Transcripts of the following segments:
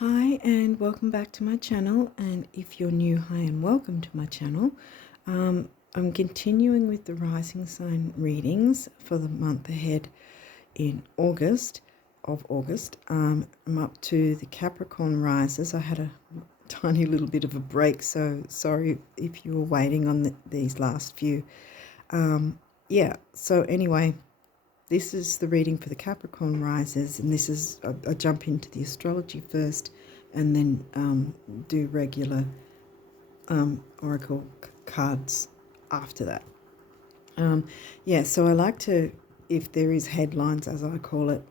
Hi and welcome back to my channel, and if you're new, hi and welcome to my channel. I'm continuing with the rising sign readings for the month ahead in August. I'm up to the Capricorn rises. I had a tiny little bit of a break, so sorry if you were waiting on these last few. So anyway, this is the reading for the Capricorn rises, and this is, I jump into the astrology first and then do regular oracle cards after that. So I like to, if there is headlines, as I call it,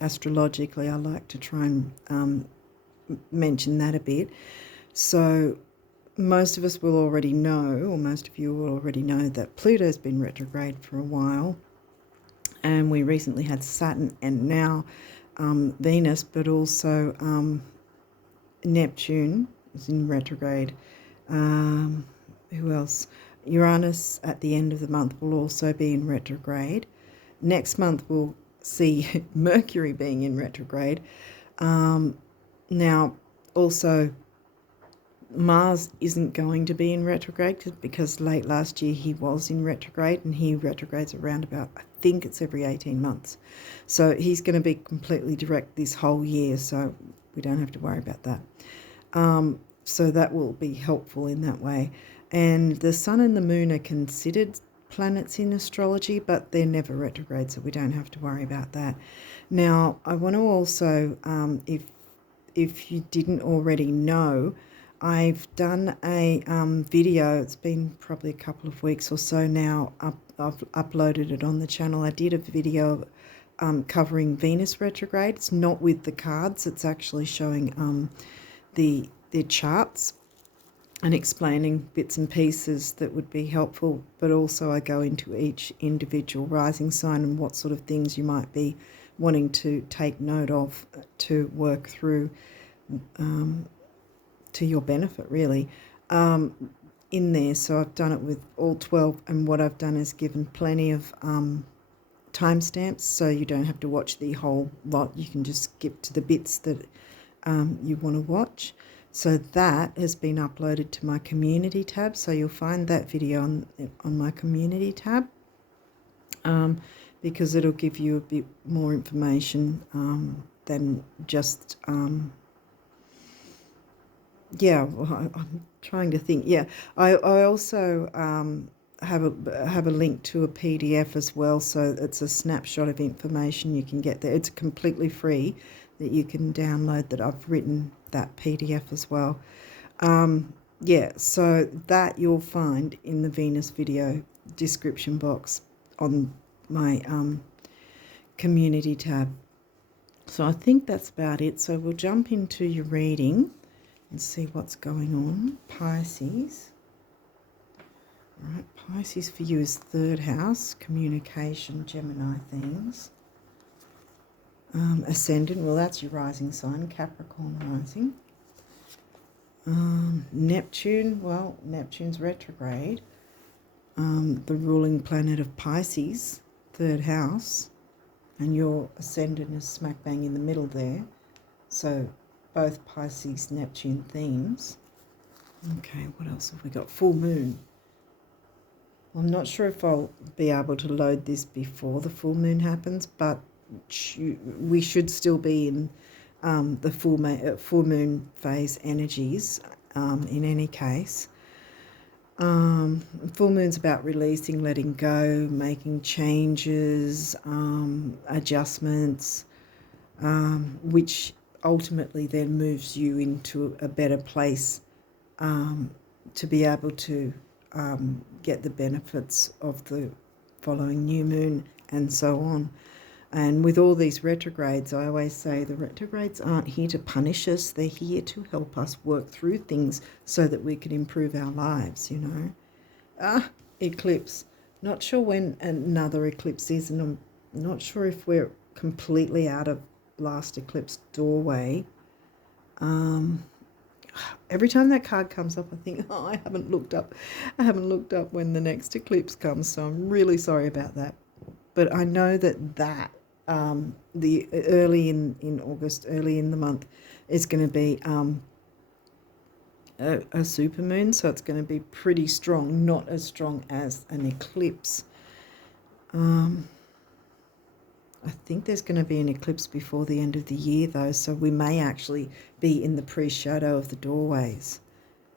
astrologically, I like to try and mention that a bit. So most of us will already know, or most of you will already know, that Pluto's been retrograde for a while. And we recently had Saturn and now Venus, but also Neptune is in retrograde. Who else? Uranus at the end of the month will also be in retrograde. Next month we'll see Mercury being in retrograde. Now, also, Mars isn't going to be in retrograde because late last year he was in retrograde, and he retrogrades around about, I think it's every 18 months. So he's going to be completely direct this whole year, so we don't have to worry about that. So that will be helpful in that way. And the sun and the moon are considered planets in astrology, but they're never retrograde, so we don't have to worry about that. Now, I want to also, if you didn't already know, I've done a video. It's been probably a couple of weeks or so now. I've uploaded it on the channel. I did a video covering Venus retrograde. It's not with the cards. It's actually showing the charts and explaining bits and pieces that would be helpful. But also I go into each individual rising sign and what sort of things you might be wanting to take note of to work through to your benefit, really, in there. So I've done it with all 12, and what I've done is given plenty of timestamps, so you don't have to watch the whole lot. You can just skip to the bits that you want to watch. So that has been uploaded to my community tab, so you'll find that video on my community tab, because it'll give you a bit more information than just I'm trying to think. I also have a link to a PDF as well, so it's a snapshot of information you can get there. It's completely free that you can download, that I've written that PDF as well. So that you'll find in the Venus video description box on my community tab. So I think that's about it. So we'll jump into your reading and see what's going on. Pisces. All right, Pisces for you is third house, communication, Gemini themes. Ascendant, well, that's your rising sign, Capricorn rising. Neptune, well, Neptune's retrograde. The ruling planet of Pisces, third house, and your ascendant is smack bang in the middle there. So both Pisces, Neptune themes. Okay, what else have we got? Full moon. I'm not sure if I'll be able to load this before the full moon happens, but we should still be in the full moon phase energies in any case. Full moon's about releasing, letting go, making changes, adjustments, which ultimately then moves you into a better place to be able to get the benefits of the following new moon and so on. And with all these retrogrades, I always say the retrogrades aren't here to punish us. They're here to help us work through things so that we can improve our lives, you know. Eclipse. Not sure when another eclipse is, and I'm not sure if we're completely out of last eclipse doorway. Every time that card comes up, I think, I haven't looked up when the next eclipse comes, so I'm really sorry about that. But I know that the early in August, early in the month, It's going to be a supermoon, so it's going to be pretty strong, not as strong as an eclipse. I think there's going to be an eclipse before the end of the year, though, so we may actually be in the pre-shadow of the doorways,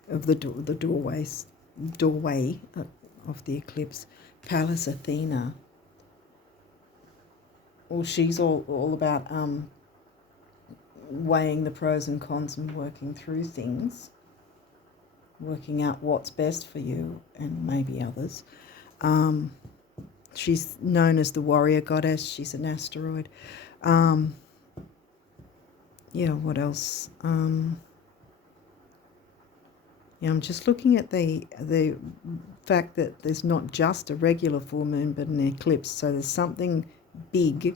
of the doorway of the eclipse. Pallas Athena. Well, she's all about weighing the pros and cons and working through things, working out what's best for you and maybe others. She's known as the warrior goddess. She's an asteroid. Yeah, what else? Yeah, I'm just looking at the fact that there's not just a regular full moon but an eclipse. So there's something big,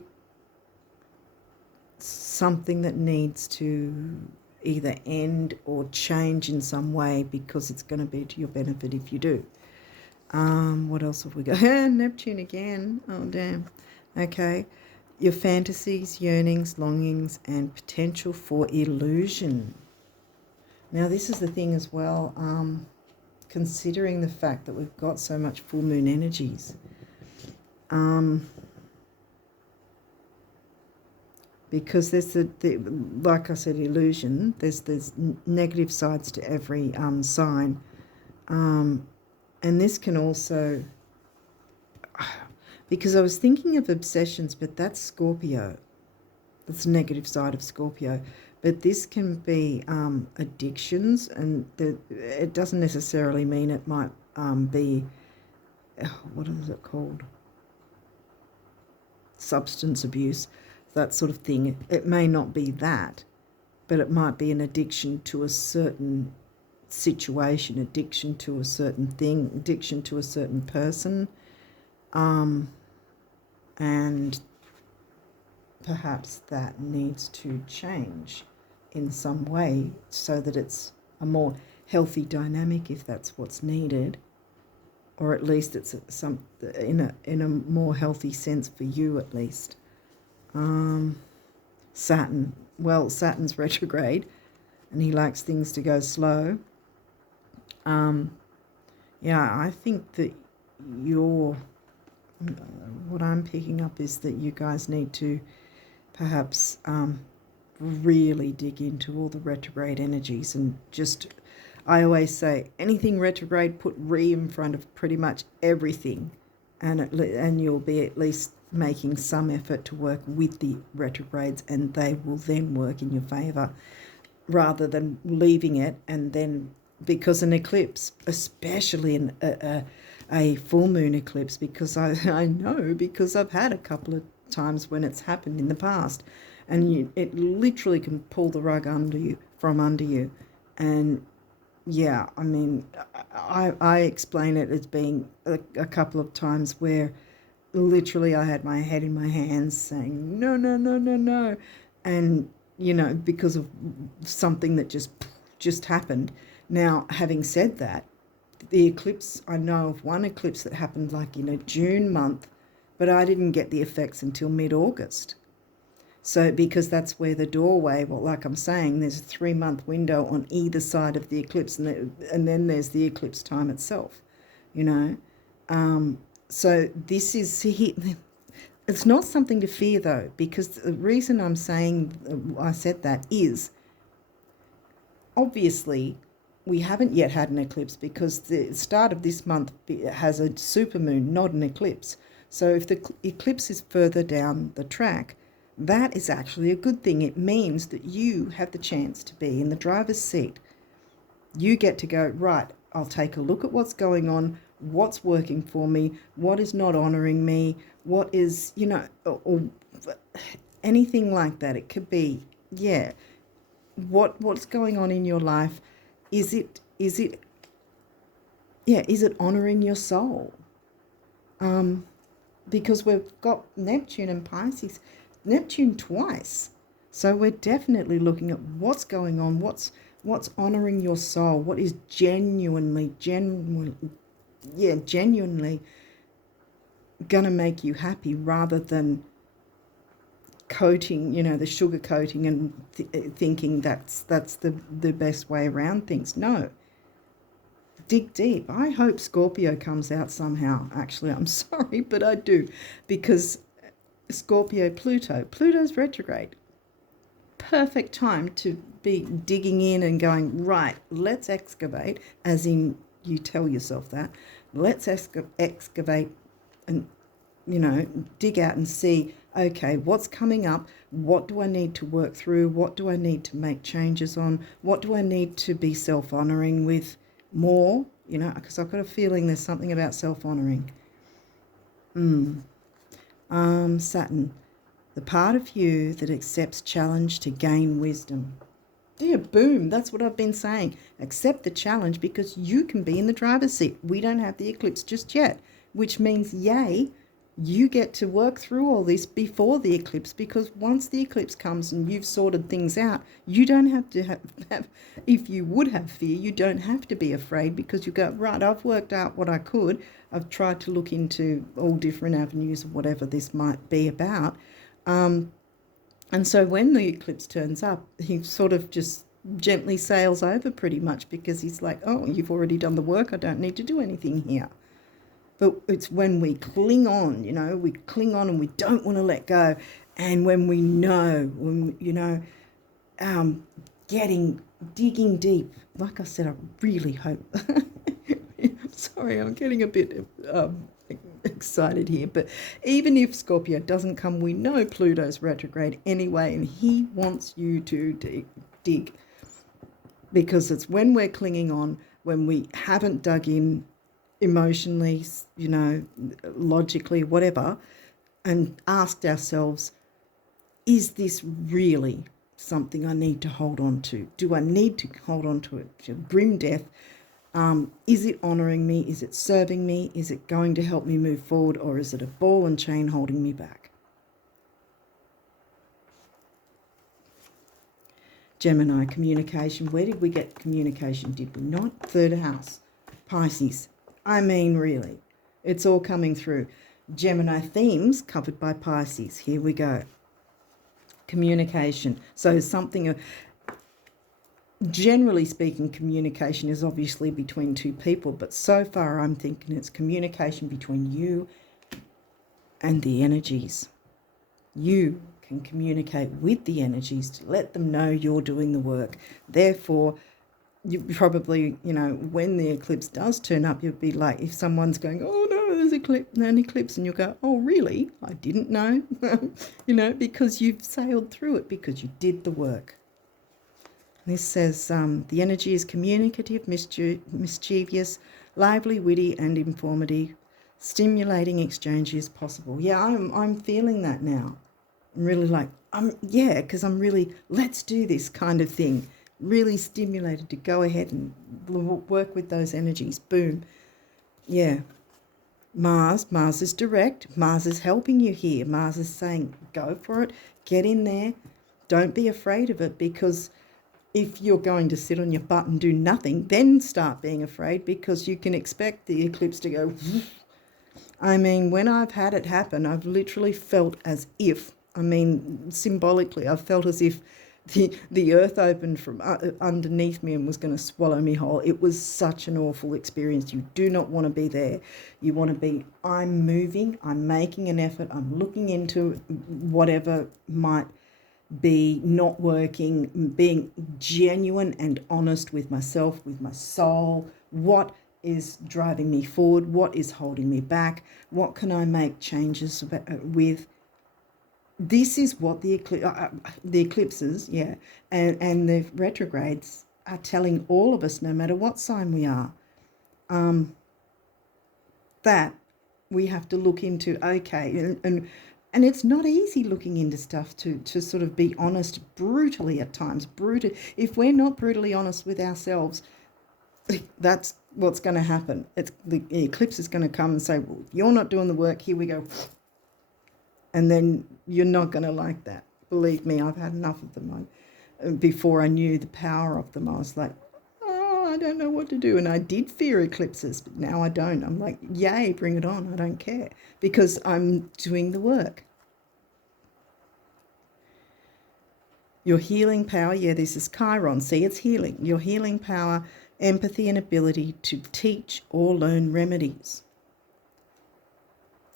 something that needs to either end or change in some way, because it's going to be to your benefit if you do. What else have we got? Neptune again. Oh, damn. Okay. Your fantasies, yearnings, longings, and potential for illusion. Now, this is the thing as well, considering the fact that we've got so much full moon energies. Because there's the like I said, illusion. There's negative sides to every sign. And this can also, because I was thinking of obsessions, but that's Scorpio. That's the negative side of Scorpio. But this can be addictions, and it doesn't necessarily mean it might be, what is it called? Substance abuse, that sort of thing. It may not be that, but it might be an addiction to a certain situation, addiction to a certain thing, addiction to a certain person, and perhaps that needs to change in some way so that it's a more healthy dynamic, if that's what's needed, or at least it's some in a more healthy sense for you, at least. Saturn. Well, Saturn's retrograde, and he likes things to go slow. Yeah, I think that what I'm picking up is that you guys need to perhaps really dig into all the retrograde energies, and just, I always say, anything retrograde, put re in front of pretty much everything, and you'll be at least making some effort to work with the retrogrades, and they will then work in your favour, rather than leaving it. And then, because an eclipse, especially a full moon eclipse, because I know, because I've had a couple of times when it's happened in the past, and it literally can pull the rug from under you. And yeah, I mean, I explain it as being a couple of times where literally I had my head in my hands saying, no, no, no, no, no. And, because of something that just happened. Now, having said that, the eclipse, I know of one eclipse that happened like in a June month, but I didn't get the effects until mid-August. So, because that's where the doorway, well, like I'm saying, there's a 3-month window on either side of the eclipse, and then there's the eclipse time itself, So this is, it's not something to fear, though, because the reason I'm saying, I said that is, obviously, we haven't yet had an eclipse, because the start of this month has a supermoon, not an eclipse. So if the eclipse is further down the track, that is actually a good thing. It means that you have the chance to be in the driver's seat. You get to go, right, I'll take a look at what's going on, what's working for me, what is not honouring me, what is, or anything like that. It could be, yeah, what's going on in your life. Is it honouring your soul? Because we've got Neptune and Pisces, Neptune twice. So we're definitely looking at what's going on, what's honouring your soul, what is genuinely going to make you happy, rather than coating, the sugar coating and thinking that's the best way around things. No. Dig deep. I hope Scorpio comes out somehow. Actually, I'm sorry, but I do, because Scorpio, Pluto's retrograde. Perfect time to be digging in and going, right, let's excavate, as in you tell yourself that. Let's excavate and, dig out and see, okay, what's coming up? What do I need to work through? What do I need to make changes on? What do I need to be self-honoring with more? Because I've got a feeling there's something about self-honoring. Saturn, the part of you that accepts challenge to gain wisdom. Yeah, boom, that's what I've been saying. Accept the challenge because you can be in the driver's seat. We don't have the eclipse just yet, which means, yay, you get to work through all this before the eclipse, because once the eclipse comes and you've sorted things out, you don't have to have, if you would have fear, you don't have to be afraid, because you go, right, I've worked out what I could. I've tried to look into all different avenues of whatever this might be about. And so when the eclipse turns up, he sort of just gently sails over pretty much, because he's like, oh, you've already done the work. I don't need to do anything here. But it's when we cling on, we cling on and we don't want to let go. And when we know, digging deep. Like I said, I really hope. Sorry, I'm getting a bit excited here. But even if Scorpio doesn't come, we know Pluto's retrograde anyway, and he wants you to dig. Because it's when we're clinging on, when we haven't dug in emotionally, logically, whatever, and asked ourselves, is this really something I need to hold on to? Do I need to hold on to it to grim death? Is it honouring me? Is it serving me? Is it going to help me move forward? Or is it a ball and chain holding me back? Gemini, communication. Where did we get communication? Did we not? Third house. Pisces. I mean, really. It's all coming through. Gemini themes covered by Pisces. Here we go. Communication. So something, generally speaking, communication is obviously between two people, but so far I'm thinking it's communication between you and the energies. You can communicate with the energies to let them know you're doing the work. Therefore, you probably, when the eclipse does turn up, you'll be like, if someone's going, oh no, there's an eclipse, and you'll go, oh really? I didn't know, because you've sailed through it, because you did the work. This says the energy is communicative, mischievous, lively, witty, and informative. Stimulating exchange is possible. Yeah, I'm feeling that now. I'm really like, because I'm really, let's do this kind of thing. Really stimulated to go ahead and work with those energies. Boom. Yeah. Mars is direct. Mars is helping you here. Mars is saying, go for it. Get in there. Don't be afraid of it, because if you're going to sit on your butt and do nothing, then start being afraid, because you can expect the eclipse to go. I mean, when I've had it happen, I've literally felt as if, symbolically, I've felt as if the earth opened from underneath me and was going to swallow me whole. It was such an awful experience. You do not want to be there. You want to be, I'm moving, I'm making an effort, I'm looking into whatever might be not working, being genuine and honest with myself, with my soul. What is driving me forward? What is holding me back? What can I make changes with? This is what the eclipses, and the retrogrades are telling all of us, no matter what sign we are, that we have to look into, okay, and it's not easy looking into stuff to sort of be honest brutally at times. If we're not brutally honest with ourselves, that's what's going to happen. The eclipse is going to come and say, well, if you're not doing the work, here we go. And then you're not going to like that. Believe me, I've had enough of them. Before I knew the power of them, I was like, oh, I don't know what to do. And I did fear eclipses, but now I don't. I'm like, yay, bring it on. I don't care, because I'm doing the work. Your healing power, yeah, this is Chiron. See, it's healing. Your healing power, empathy and ability to teach or learn remedies.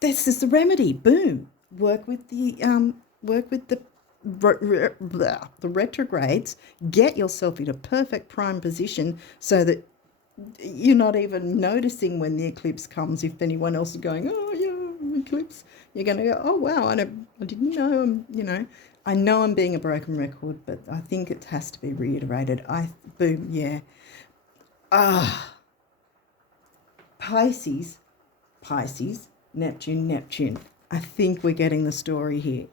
This is the remedy. Boom. Work with the retrogrades. Get yourself in a perfect prime position so that you're not even noticing when the eclipse comes. If anyone else is going, oh yeah, eclipse, you're going to go, oh wow, I didn't know. I know I'm being a broken record, but I think it has to be reiterated. Boom, yeah. Pisces, Neptune. I think we're getting the story here.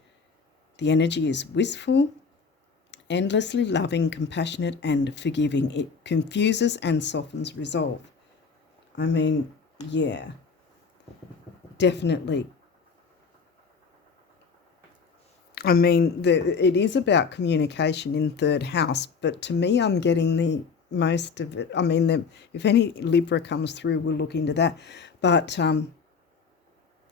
The energy is wistful, endlessly loving, compassionate, and forgiving. It confuses and softens resolve. I mean, yeah, definitely. I mean, it is about communication in third house, but to me, I'm getting the most of it. I mean, if any Libra comes through, we'll look into that. But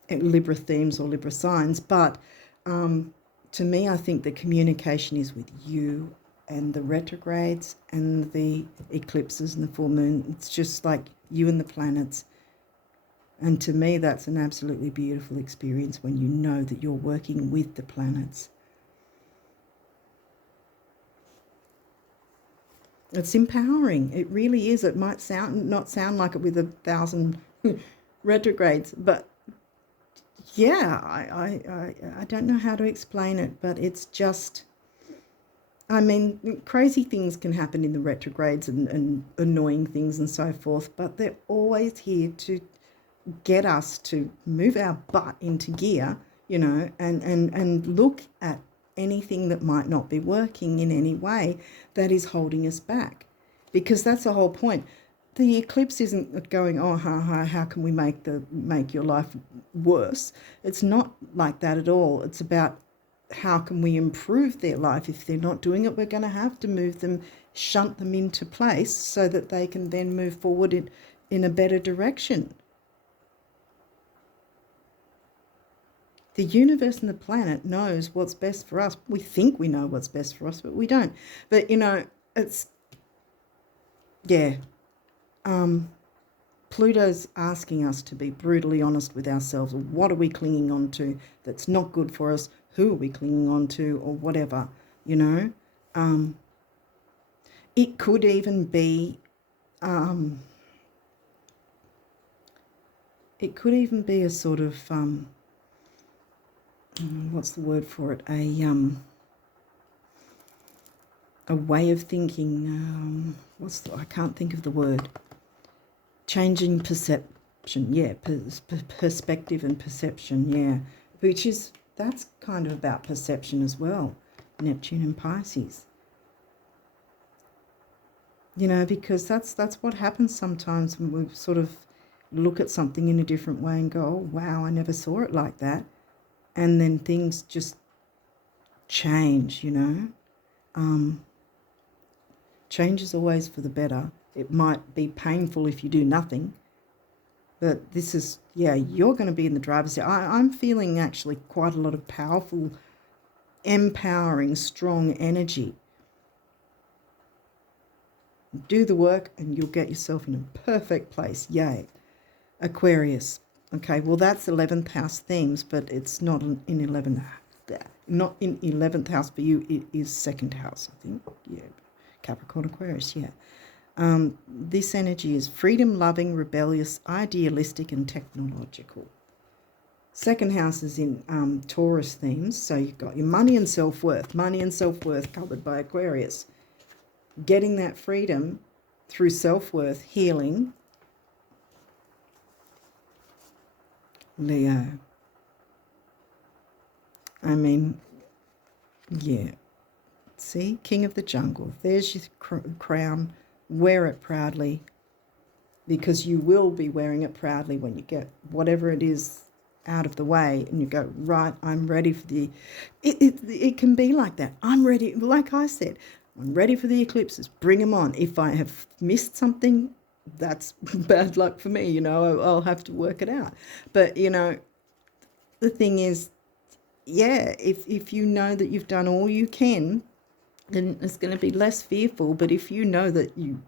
Libra themes or Libra signs. But to me, I think the communication is with you and the retrogrades and the eclipses and the full moon. It's just like you and the planets. And to me, that's an absolutely beautiful experience when you know that you're working with the planets. It's empowering. It really is. It might not sound like it with 1,000 retrogrades, but yeah, I don't know how to explain it, but it's just, I mean, crazy things can happen in the retrogrades and annoying things and so forth, but they're always here to get us to move our butt into gear, and look at anything that might not be working in any way that is holding us back. Because that's the whole point. The eclipse isn't going, oh, how can we make your life worse? It's not like that at all. It's about how can we improve their life. If they're not doing it, we're going to have to move them, shunt them into place so that they can then move forward in a better direction. The universe and the planet knows what's best for us. We think we know what's best for us, but we don't. But, it's, yeah. Pluto's asking us to be brutally honest with ourselves. What are we clinging on to that's not good for us? Who are we clinging on to, or whatever, It could even be, a sort of, what's the word for it? A way of thinking. I can't think of the word. Changing perception, yeah, perspective and perception, yeah, that's kind of about perception as well, Neptune and Pisces. Because that's what happens sometimes when we sort of look at something in a different way and go, oh, wow, I never saw it like that. And then things just change, Change is always for the better. It might be painful if you do nothing, but this is, you're going to be in the driver's seat. I'm feeling actually quite a lot of powerful, empowering, strong energy. Do the work and you'll get yourself in a perfect place. Yay. Aquarius. Okay, well, that's 11th house themes, but it's not in 11th. Not in 11th house for you. It is 2nd house, I think. Yeah. Capricorn, Aquarius, yeah. This energy is freedom-loving, rebellious, idealistic, and technological. 2nd house is in Taurus themes, so you've got your money and self-worth. Money and self-worth covered by Aquarius. Getting that freedom through self-worth, healing. Leo. I mean, yeah. See, King of the Jungle. There's your crown. Wear it proudly, because you will be wearing it proudly when you get whatever it is out of the way and you go, right, I'm ready for the... It can be like that. I'm ready, like I said, I'm ready for the eclipses. Bring them on. If I have missed something, that's bad luck for me, I'll have to work it out. But, the thing is, yeah, if you know that you've done all you can then it's going to be less fearful. But if you know that you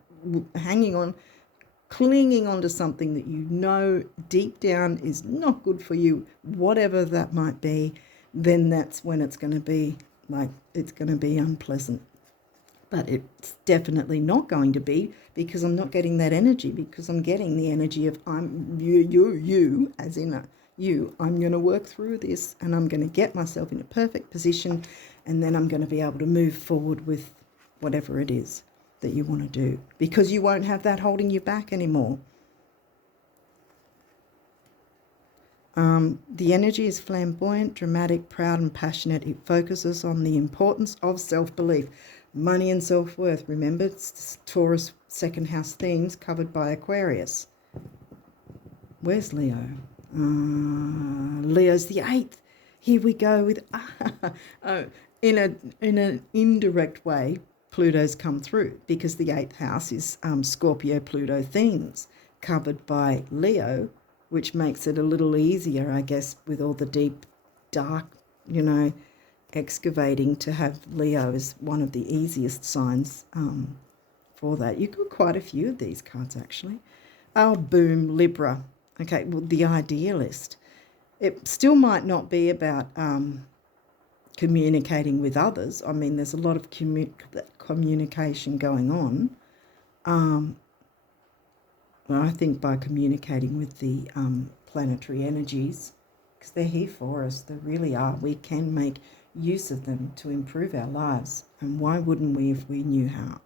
hanging on, clinging on to something that you know deep down is not good for you, whatever that might be, then that's when it's going to be like, it's going to be unpleasant. But it's definitely not going to be, because I'm not getting that energy, because I'm getting the energy of I'm you, as in you. I'm going to work through this, and I'm going to get myself in a perfect position, and then I'm going to be able to move forward with whatever it is that you want to do, because you won't have that holding you back anymore. The energy is flamboyant, dramatic, proud and passionate. It focuses on the importance of self-belief, money and self-worth. Remember, it's Taurus second house themes covered by Aquarius. Where's Leo? Leo's the 8th. Here we go with in an indirect way, Pluto's come through, because the 8th house is Scorpio Pluto themes covered by Leo, which makes it a little easier, I guess, with all the deep, dark, excavating, to have Leo as one of the easiest signs for that. You've got quite a few of these cards, actually. Oh, boom, Libra. Okay, well, the idealist. It still might not be about communicating with others. I mean, there's a lot of communication going on. Well, I think by communicating with the planetary energies, because they're here for us, they really are. We can make use of them to improve our lives, and why wouldn't we if we knew how?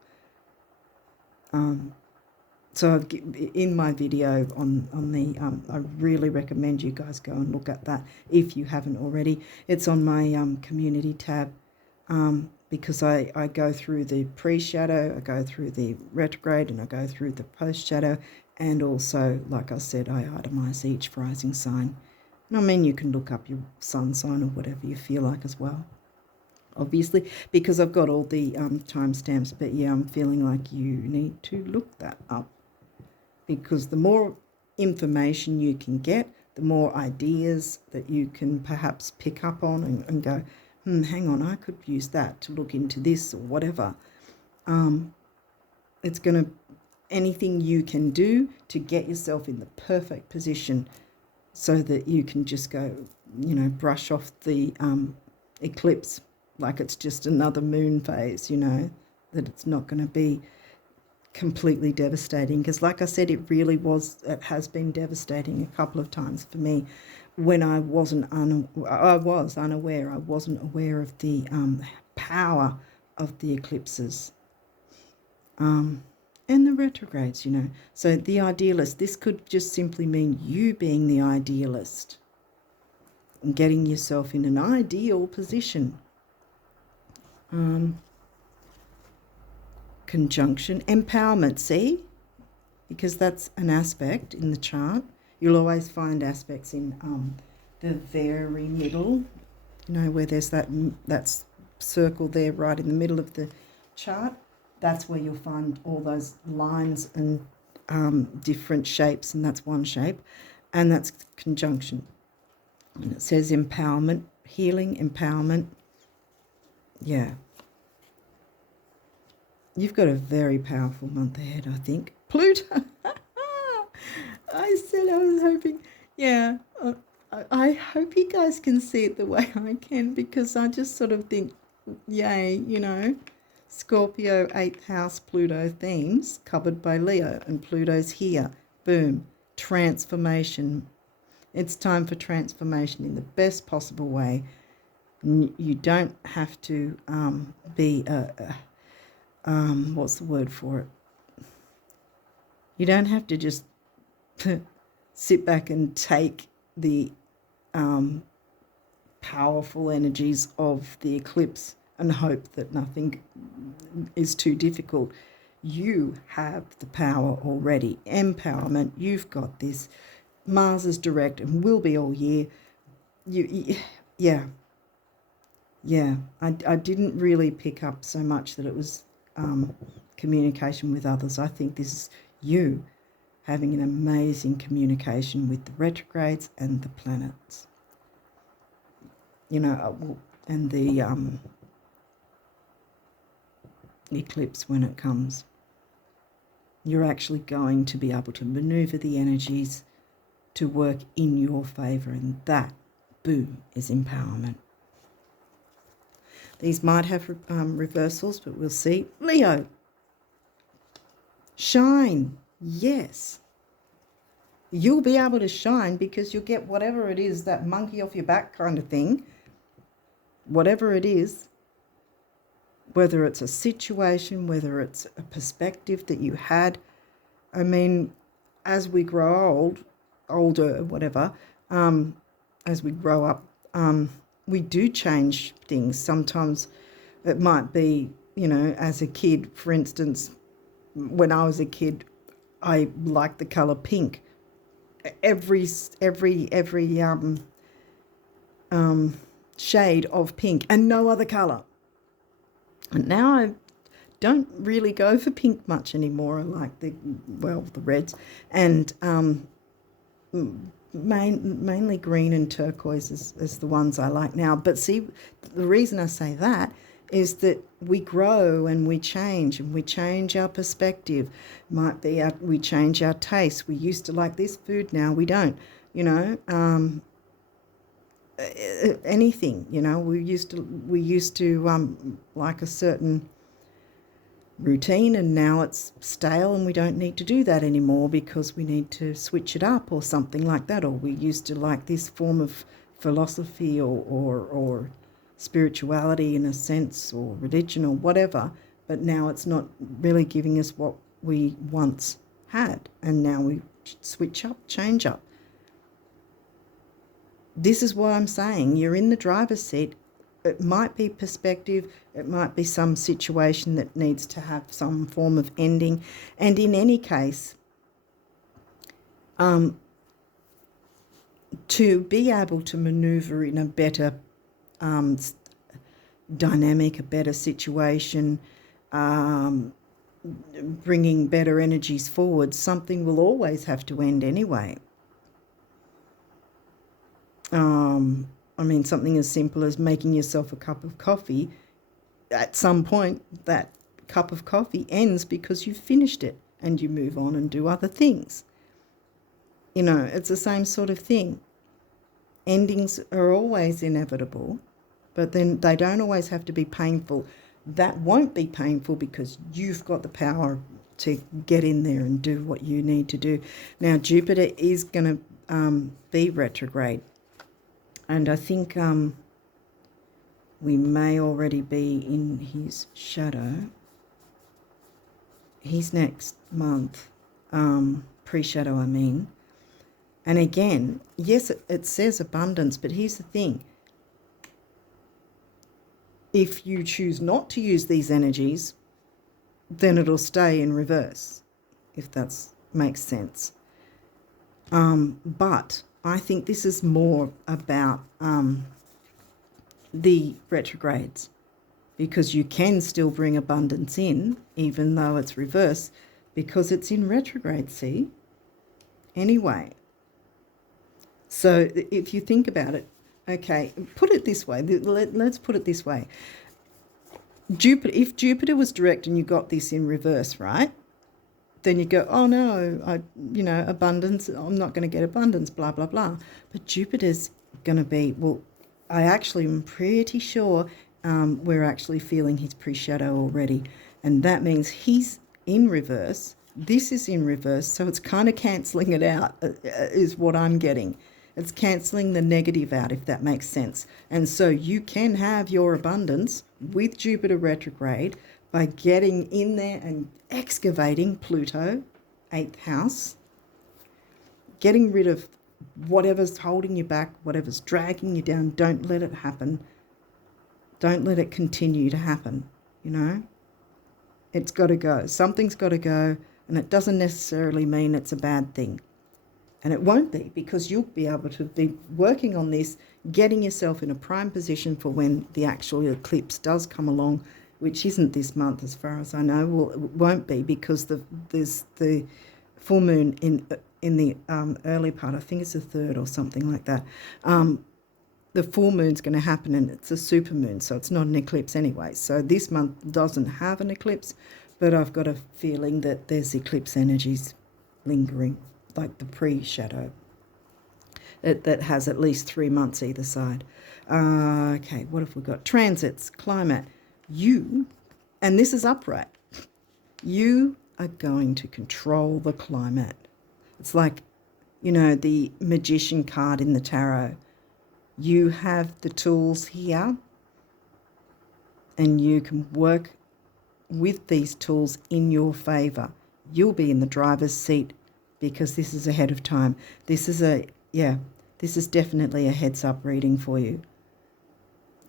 So in my video on the, I really recommend you guys go and look at that if you haven't already. It's on my community tab, because I go through the pre-shadow, I go through the retrograde, and I go through the post-shadow, and also, like I said, I itemize each rising sign. And I mean, you can look up your sun sign or whatever you feel like as well, obviously, because I've got all the timestamps. But yeah, I'm feeling like you need to look that up, because the more information you can get, the more ideas that you can perhaps pick up on and go, hang on, I could use that to look into this or whatever. It's going to, anything you can do to get yourself in the perfect position so that you can just go, brush off the eclipse like it's just another moon phase, that it's not going to be completely devastating. Because like I said, it has been devastating a couple of times for me when I was unaware. I wasn't aware of the power of the eclipses and the retrogrades, So the idealist, this could just simply mean you being the idealist and getting yourself in an ideal position. Conjunction, empowerment, see? Because that's an aspect in the chart. You'll always find aspects in the very middle, where there's that circle there right in the middle of the chart. That's where you'll find all those lines and different shapes, and that's one shape, and that's conjunction. And it says empowerment, healing, empowerment. Yeah. You've got a very powerful month ahead, I think. Pluto. I said I was hoping. Yeah. I hope you guys can see it the way I can, because I just sort of think, yay, Scorpio 8th house Pluto themes covered by Leo, and Pluto's here. Boom. Transformation. It's time for transformation in the best possible way. You don't have to be what's the word for it? You don't have to just sit back and take the powerful energies of the eclipse and hope that nothing is too difficult. You have the power already. Empowerment. You've got this. Mars is direct and will be all year. Yeah. I didn't really pick up so much that it was communication with others. I think this is you having an amazing communication with the retrogrades and the planets. And the eclipse when it comes. You're actually going to be able to maneuver the energies to work in your favour, and that, boom, is empowerment. These might have reversals, but we'll see. Leo, shine, yes. You'll be able to shine because you'll get whatever it is, that monkey off your back kind of thing, whatever it is, whether it's a situation, whether it's a perspective that you had. I mean, as we grow older, whatever, as we grow up, we do change things. Sometimes it might be, you know, as a kid, for instance, when I was a kid, I liked the colour pink. Every shade of pink and no other colour. And now I don't really go for pink much anymore. I like the reds and mainly green and turquoise is the ones I like now. But see, the reason I say that is that we grow and we change our perspective. Might be we change our taste. We used to like this food, now we don't. You know, anything. You know, we used to like a certain routine, and now it's stale, and we don't need to do that anymore because we need to switch it up or something like that. Or we used to like this form of philosophy or spirituality in a sense, or religion or whatever, but now it's not really giving us what we once had, and now we switch up, change up. This is what I'm saying. You're in the driver's seat. It might be perspective, it might be some situation that needs to have some form of ending, and in any case, to be able to maneuver in a better dynamic, a better situation, bringing better energies forward, something will always have to end anyway. I mean, something as simple as making yourself a cup of coffee. At some point, that cup of coffee ends because you've finished it and you move on and do other things. You know, it's the same sort of thing. Endings are always inevitable, but then they don't always have to be painful. That won't be painful because you've got the power to get in there and do what you need to do. Now, Jupiter is going to be retrograde. And I think we may already be in his shadow. He's next month, pre-shadow I mean. And again, yes, it says abundance, but here's the thing. If you choose not to use these energies, then it'll stay in reverse, if that makes sense. But I think this is more about the retrogrades, because you can still bring abundance in, even though it's reverse, because it's in retrograde, see? Anyway, so if you think about it, okay, put it this way, let's put it this way. If Jupiter was direct and you got this in reverse, right? Then you go, oh no, abundance, I'm not going to get abundance, blah, blah, blah. But Jupiter's going to be, well, I actually am pretty sure we're actually feeling his pre-shadow already. And that means he's in reverse. This is in reverse. So it's kind of cancelling it out, is what I'm getting. It's cancelling the negative out, if that makes sense. And so you can have your abundance with Jupiter retrograde by getting in there and excavating Pluto, 8th house, getting rid of whatever's holding you back, whatever's dragging you down. Don't let it happen. Don't let it continue to happen, you know. It's got to go. Something's got to go, and it doesn't necessarily mean it's a bad thing. And it won't be, because you'll be able to be working on this, getting yourself in a prime position for when the actual eclipse does come along, which isn't this month as far as I know. Well, it won't be, because there's the full moon in the early part. I think it's the 3rd or something like that. the full moon's going to happen, and it's a super moon, so it's not an eclipse anyway. So this month doesn't have an eclipse, but I've got a feeling that there's eclipse energies lingering, like the pre-shadow. That has at least 3 months either side. Okay, what have we got? Transits, climate. You, and this is upright, you are going to control the climate. It's like, you know, the magician card in the tarot. You have the tools here, and you can work with these tools in your favour. You'll be in the driver's seat because this is ahead of time. This is this is definitely a heads up reading for you.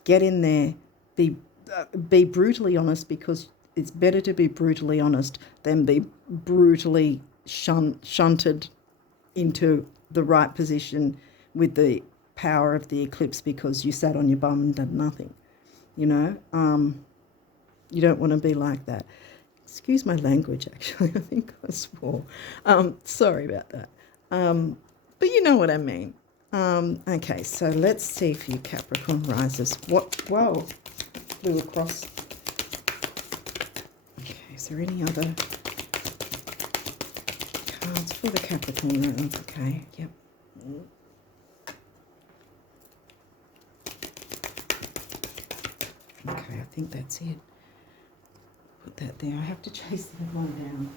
Get in there, be brutally honest, because it's better to be brutally honest than be brutally shunted into the right position with the power of the eclipse because you sat on your bum and did nothing. You know, you don't want to be like that. Excuse my language, actually. I think I swore. Sorry about that. But you know what I mean. Okay, so let's see for you Capricorn risers. Whoa, flew across. Okay, is there any other cards for the Capricorn risers? Okay, yep. Okay, I think that's it. Put that there. I have to chase that one down.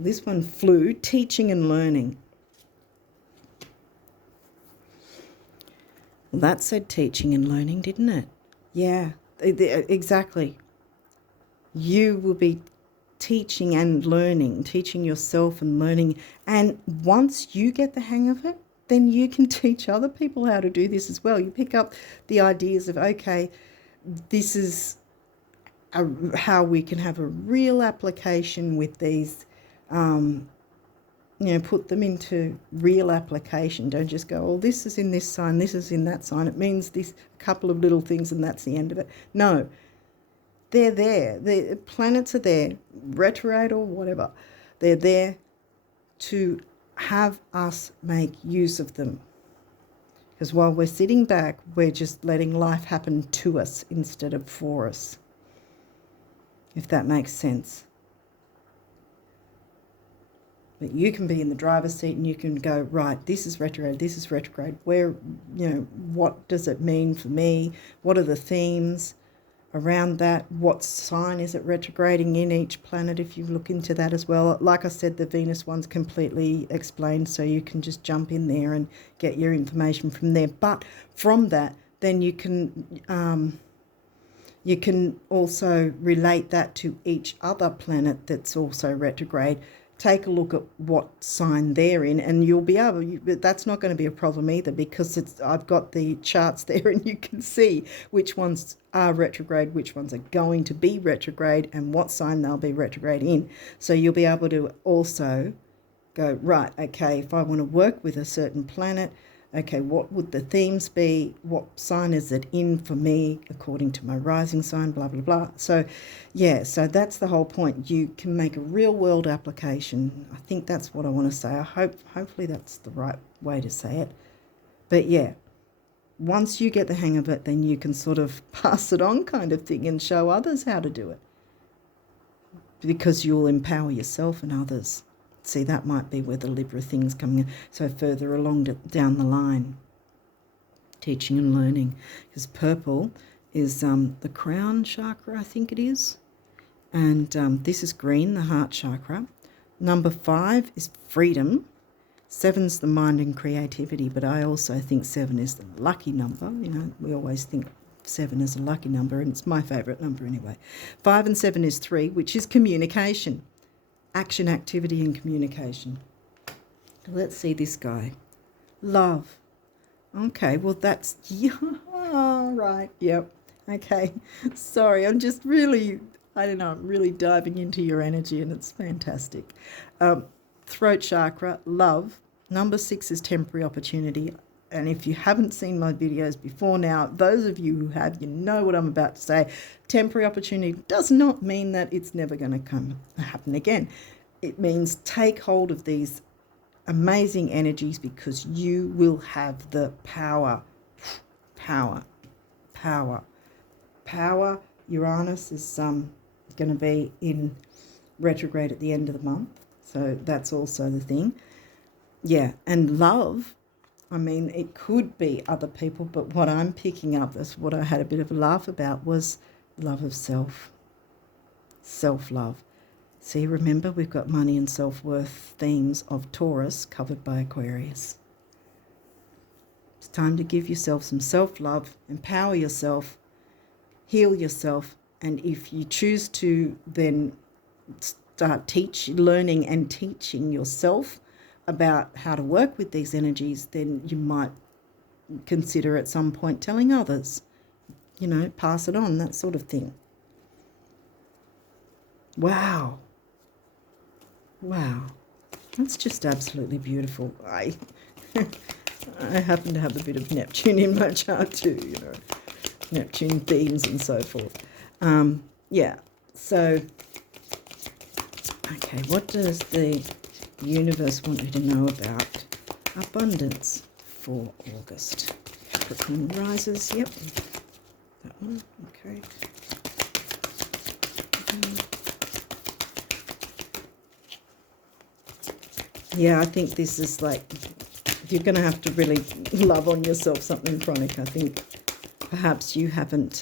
This one flew, teaching and learning. Well, that said teaching and learning, didn't it? Yeah, exactly. You will be teaching and learning, teaching yourself and learning. And once you get the hang of it, then you can teach other people how to do this as well. You pick up the ideas of, okay, this is how we can have a real application with these, put them into real application. Don't just go, oh, this is in this sign, this is in that sign. It means this couple of little things and that's the end of it. No, they're there. The planets are there, retrograde or whatever. They're there to have us make use of them. Because while we're sitting back, we're just letting life happen to us instead of for us. If that makes sense. But you can be in the driver's seat and you can go, right, this is retrograde. Where, what does it mean for me? What are the themes around that? What sign is it retrograding in each planet, if you look into that as well? Like I said, the Venus one's completely explained, so you can just jump in there and get your information from there. But from that, then you can also relate that to each other planet that's also retrograde. Take a look at what sign they're in, and you'll be able. That's not going to be a problem either, because I've got the charts there, and you can see which ones are retrograde, which ones are going to be retrograde, and what sign they'll be retrograde in. So you'll be able to also go, right, okay, if I want to work with a certain planet, okay, what would the themes be? What sign is it in for me according to my rising sign, blah, blah, blah. So, yeah, so that's the whole point. You can make a real world application. I think that's what I want to say. Hopefully that's the right way to say it. But, yeah, once you get the hang of it, then you can sort of pass it on kind of thing and show others how to do it, because you'll empower yourself and others. See, that might be where the Libra thing's coming in. So further along down the line, teaching and learning. Because purple is the crown chakra, I think it is. And this is green, the heart chakra. Number 5 is freedom. 7's the mind and creativity, but I also think 7 is the lucky number. We always think 7 is a lucky number, and it's my favourite number anyway. 5 and 7 is 3, which is communication. Action, activity, and communication. Let's see this guy. Love. Okay, well that's, right, yep. Okay, sorry, I'm just really, I'm really diving into your energy, and it's fantastic. Throat chakra, love. Number 6 is temporary opportunity. And if you haven't seen my videos before now, those of you who have, you know what I'm about to say. Temporary opportunity does not mean that it's never going to happen again. It means take hold of these amazing energies, because you will have the power. Uranus is going to be in retrograde at the end of the month, so that's also the thing. Yeah, and love, I mean, it could be other people, but what I'm picking up, that's what I had a bit of a laugh about, was love of self, self-love. See, remember, we've got money and self-worth themes of Taurus covered by Aquarius. It's time to give yourself some self-love, empower yourself, heal yourself, and if you choose to then start learning and teaching yourself about how to work with these energies, then you might consider at some point telling others, you know, pass it on, that sort of thing. Wow. That's just absolutely beautiful. I happen to have a bit of Neptune in my chart too, you know, Neptune themes and so forth. Yeah, so, okay, what does the universe want you to know about abundance for August? Capricorn rises, yep, that one, okay. Yeah, I think this is like, you're going to have to really love on yourself something chronic. I think perhaps you haven't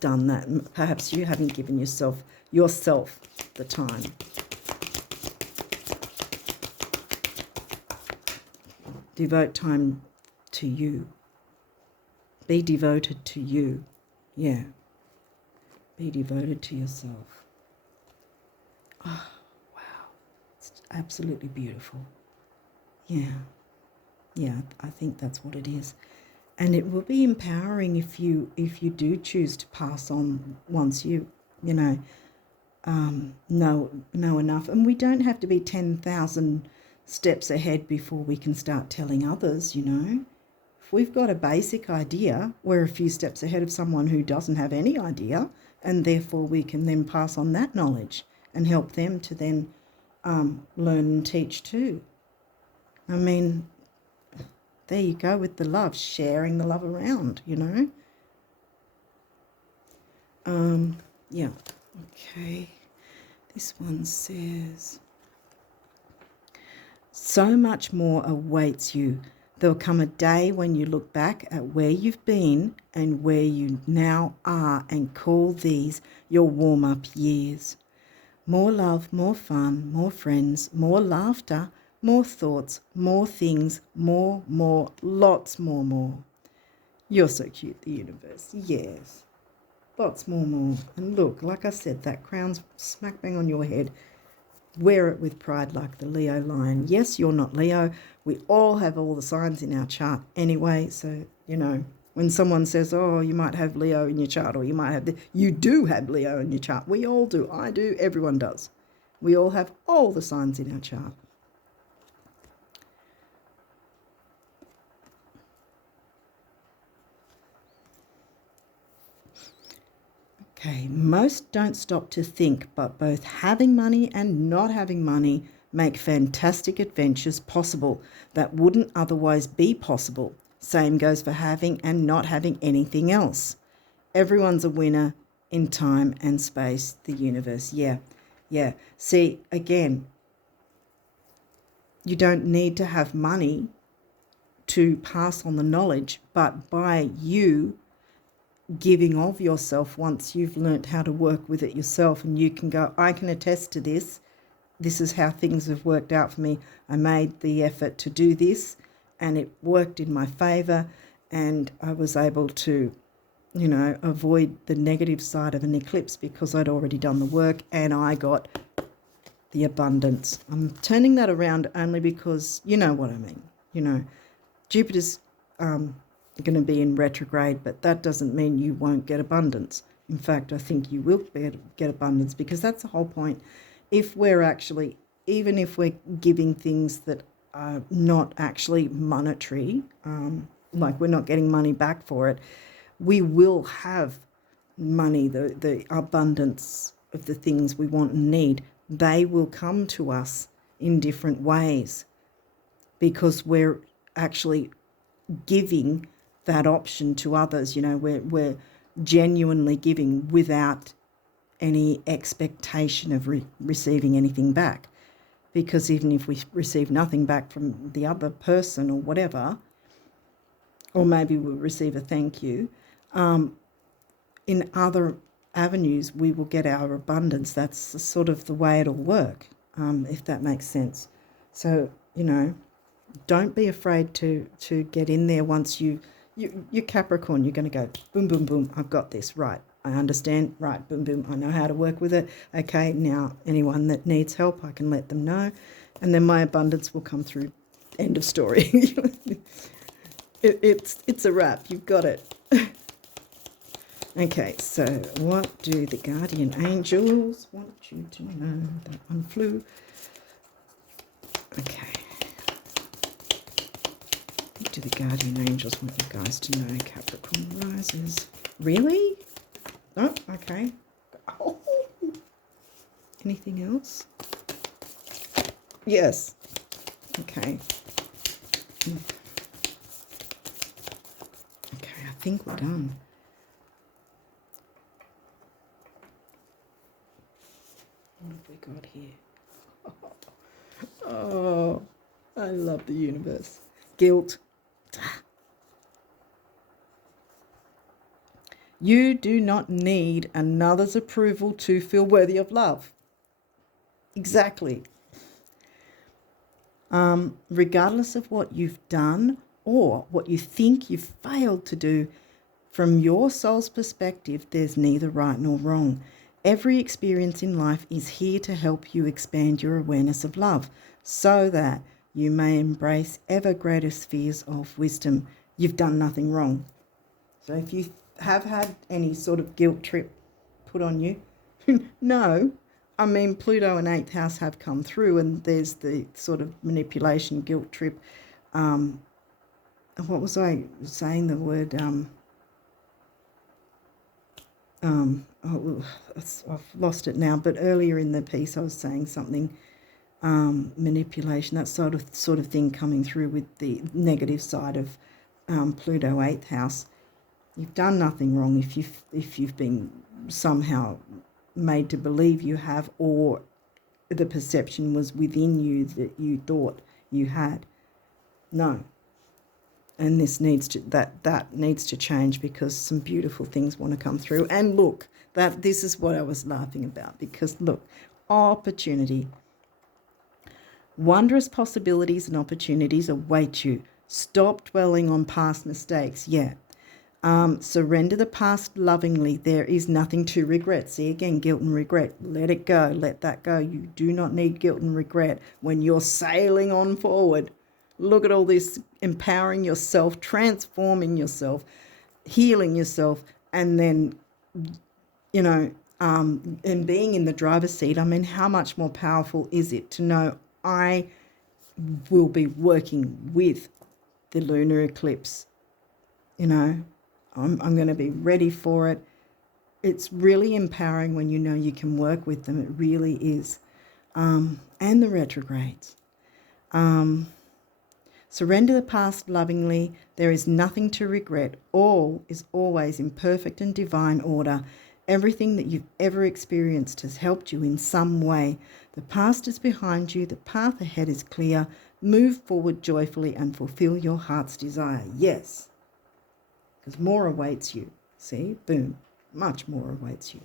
done that. Perhaps you haven't given yourself the time. Devote time to you. Be devoted to you. Yeah. Be devoted to yourself. Oh, wow. It's absolutely beautiful. Yeah. Yeah, I think that's what it is. And it will be empowering if you do choose to pass on once you know enough. And we don't have to be 10,000 steps ahead before we can start telling others, you know. If we've got a basic idea, we're a few steps ahead of someone who doesn't have any idea, and therefore we can then pass on that knowledge and help them to then learn and teach too. I mean, there you go with the love, sharing the love around, you know. Yeah, okay. This one says, so much more awaits you. There'll come a day when you look back at where you've been and where you now are and call these your warm-up years. More love, more fun, more friends, more laughter, more thoughts, more things, more, lots more. You're so cute, the universe. Yes. Lots more. And look, like I said, that crown's smack bang on your head. Wear it with pride like the Leo lion. Yes, you're not Leo. We all have all the signs in our chart anyway. So, you know, when someone says, oh, you might have Leo in your chart, or you might have you do have Leo in your chart. We all do. I do. Everyone does. We all have all the signs in our chart. Okay, most don't stop to think, but both having money and not having money make fantastic adventures possible that wouldn't otherwise be possible. Same goes for having and not having anything else. Everyone's a winner in time and space, the universe. Yeah. See, again, you don't need to have money to pass on the knowledge, but by you giving of yourself, once you've learnt how to work with it yourself, and you can go, I can attest to this. This is how things have worked out for me. I made the effort to do this and it worked in my favour, and I was able to, you know, avoid the negative side of an eclipse because I'd already done the work and I got the abundance. I'm turning that around only because you know what I mean. You know, Jupiter's going to be in retrograde, but that doesn't mean you won't get abundance. In fact, I think you will be able to get abundance, because that's the whole point. If we're actually, even if we're giving things that not actually monetary, like we're not getting money back for it, we will have money, the abundance of the things we want and need. They will come to us in different ways because we're actually giving that option to others. You know, we're genuinely giving without any expectation of receiving anything back. Because even if we receive nothing back from the other person or whatever, or maybe we'll receive a thank you, in other avenues we will get our abundance. That's sort of the way it'll work, if that makes sense. So, you know, don't be afraid to get in there. Once you're Capricorn, you're going to go boom, boom, boom, I've got this, right, I understand, right, boom, boom, I know how to work with it. Okay, now anyone that needs help, I can let them know, and then my abundance will come through. End of story. It's a wrap. You've got it. Okay, so what do the guardian angels want you to know? That one flew. Okay. What do the guardian angels want you guys to know, Capricorn risers? Really? Oh, okay. Oh. Anything else? Yes. Okay. Okay, I think we're done. What have we got here? Oh, I love the universe. Guilt. You do not need another's approval to feel worthy of love. Exactly. Regardless of what you've done or what you think you've failed to do, from your soul's perspective, there's neither right nor wrong. Every experience in life is here to help you expand your awareness of love so that you may embrace ever greater spheres of wisdom. You've done nothing wrong. So if you have had any sort of guilt trip put on you, no. I mean, Pluto and 8th house have come through, and there's the sort of manipulation, guilt trip. What was I saying? The word... I've lost it now, but earlier in the piece I was saying something, manipulation, that sort of thing coming through with the negative side of Pluto 8th house. You've done nothing wrong if you've been somehow made to believe you have, or the perception was within you that you thought you had. No. And this needs to that needs to change, because some beautiful things want to come through. And look, this is what I was laughing about, because look, opportunity. Wondrous possibilities and opportunities await you. Stop dwelling on past mistakes. Yeah. Surrender the past lovingly. There is nothing to regret. See, again, guilt and regret. Let it go. Let that go. You do not need guilt and regret when you're sailing on forward. Look at all this, empowering yourself, transforming yourself, healing yourself, and then, you know, and being in the driver's seat. I mean, how much more powerful is it to know I will be working with the lunar eclipse? You know, I'm going to be ready for it. It's really empowering when you know you can work with them. It really is. And the retrogrades. Surrender the past lovingly. There is nothing to regret. All is always in perfect and divine order. Everything that you've ever experienced has helped you in some way. The past is behind you. The path ahead is clear. Move forward joyfully and fulfill your heart's desire. Yes. Because more awaits you. See? Boom. Much more awaits you.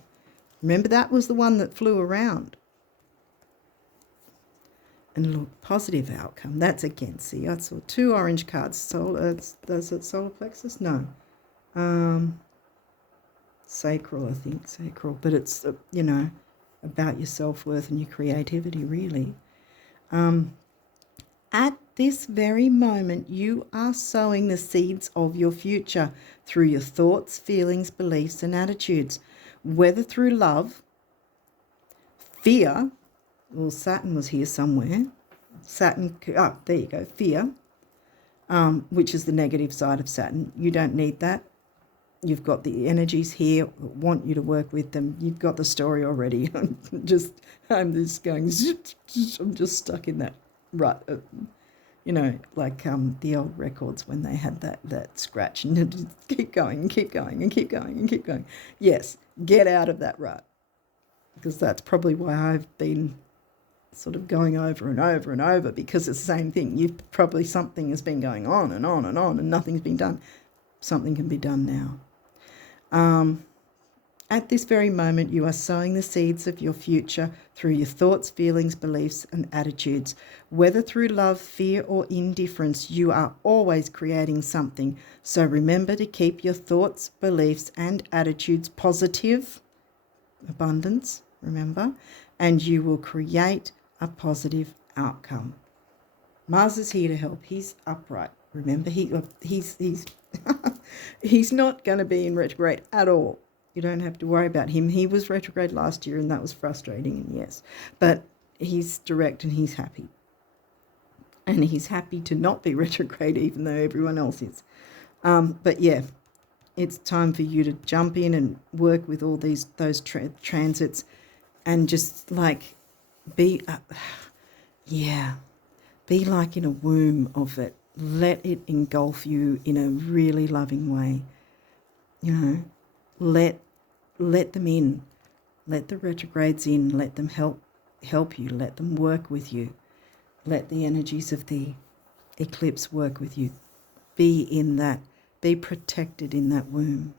Remember, that was the one that flew around. And look, positive outcome. That's again, see, I saw 2 orange cards. Does it solar plexus? No. Sacral, I think, sacral. But it's, you know, about your self-worth and your creativity, really. At this very moment, you are sowing the seeds of your future through your thoughts, feelings, beliefs, and attitudes, whether through love, fear. Well, Saturn was here somewhere. Saturn, there you go, fear, which is the negative side of Saturn. You don't need that. You've got the energies here that want you to work with them. You've got the story already. I'm just going, I'm just stuck in that rut. You know, like the old records when they had that scratch and just keep going and keep going and keep going and keep going. Yes, get out of that rut, because that's probably why I've been sort of going over and over and over, because it's the same thing. Something has been going on and on and on and nothing's been done. Something can be done now. At this very moment, you are sowing the seeds of your future through your thoughts, feelings, beliefs, and attitudes. Whether through love, fear, or indifference, you are always creating something. So remember to keep your thoughts, beliefs, and attitudes positive. Abundance, remember, and you will create a positive outcome. Mars is here to help. He's upright. Remember, he's he's not going to be in retrograde at all. You don't have to worry about him. He was retrograde last year, and that was frustrating, and yes. But he's direct and he's happy. And he's happy to not be retrograde, even though everyone else is. But yeah, it's time for you to jump in and work with all those transits, and just like be like in a womb of it. Let it engulf you in a really loving way. You know, let them in. Let the retrogrades in. Let them help you. Let them work with you. Let the energies of the eclipse work with you. Be in that. Be protected in that womb,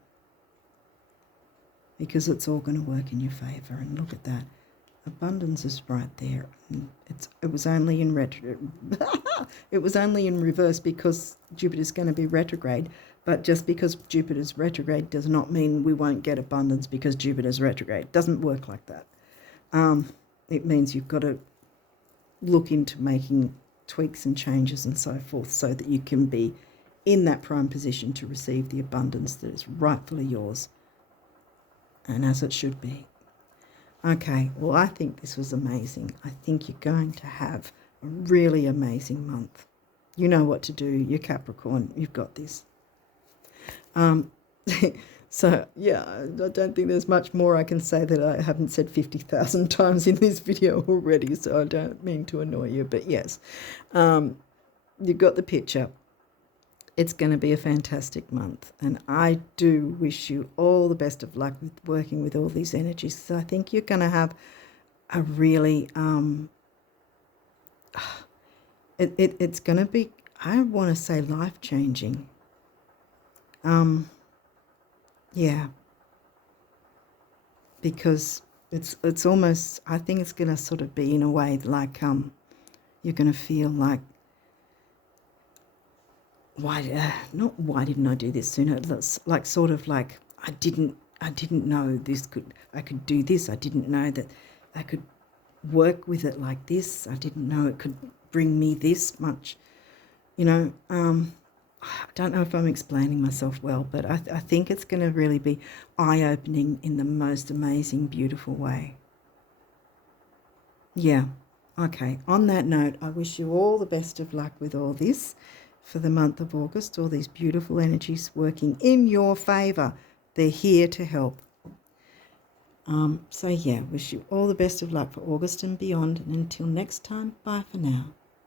because it's all going to work in your favour. And look at that. Abundance is right there. It was only in it was only in reverse because Jupiter's going to be retrograde. But just because Jupiter's retrograde does not mean we won't get abundance because Jupiter's retrograde. It doesn't work like that. It means you've got to look into making tweaks and changes and so forth, so that you can be in that prime position to receive the abundance that is rightfully yours, and as it should be. Okay, well, I think this was amazing. I think you're going to have a really amazing month. You know what to do. You're Capricorn. You've got this. So, yeah, I don't think there's much more I can say that I haven't said 50,000 times in this video already, so I don't mean to annoy you. But, yes, you've got the picture. It's going to be a fantastic month, and I do wish you all the best of luck with working with all these energies. So I think you're going to have a really, it's going to be, I want to say, life-changing. Yeah, because it's almost, I think it's going to sort of be in a way like you're going to feel like, why didn't I do this sooner? It's like sort of like I didn't know I could do this. I didn't know that I could work with it like this. I didn't know it could bring me this much, you know. I don't know if I'm explaining myself well, but I think it's going to really be eye-opening in the most amazing, beautiful way. Yeah. Okay. On that note, I wish you all the best of luck with all this for the month of August, all these beautiful energies working in your favour. They're here to help. So, yeah, wish you all the best of luck for August and beyond. And until next time, bye for now.